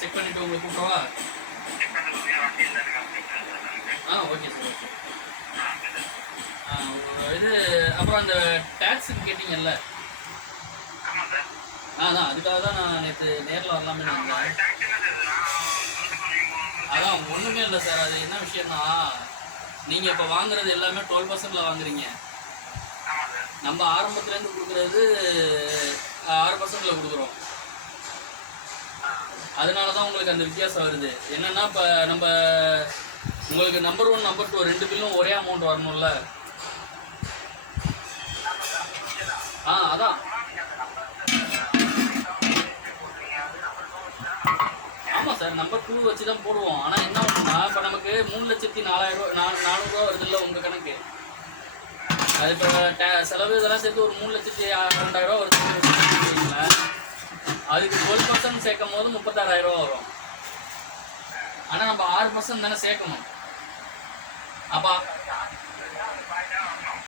Check பண்ணிவிட்டு உங்களுக்கு கூப்பிடவா? Okay sir, okay. இது அப்புறம் அந்த டேக்ஸுக்கு கேட்டிங்கல்ல, அதான் அதுக்காக தான் நான் நேற்று நேரில் வரலாமே இருந்தேன். அதான் ஒன்றுமே இல்லை சார். அது என்ன விஷயம்னா, நீங்கள் இப்போ வாங்குறது எல்லாமே 12% வாங்குறீங்க. நம்ம ஆரம்பத்துலேருந்து கொடுக்குறது 6% கொடுக்குறோம். அதனால தான் உங்களுக்கு அந்த வித்தியாசம் வருது. என்னென்னா இப்போ நம்ம உங்களுக்கு நம்பர் 1 நம்பர் 2 2 பில்லும் ஒரே அமௌண்ட் வரணும்ல. அதான். ஆமாம் சார், நம்பர் 2 வச்சு தான் போடுவோம். ஆனால் என்ன ஒன்றுனா, இப்போ நமக்கு 3,04,000 வருது இல்லை உங்கள் கணக்கு. அது இப்போ செலவு இதெல்லாம் சேர்த்து ஒரு 3,02,000 வருது. அதுக்கு 12% சேர்க்கும் போது 36,000 வரும். ஆனால் நம்ம 6% தானே சேர்க்கணும். அப்போ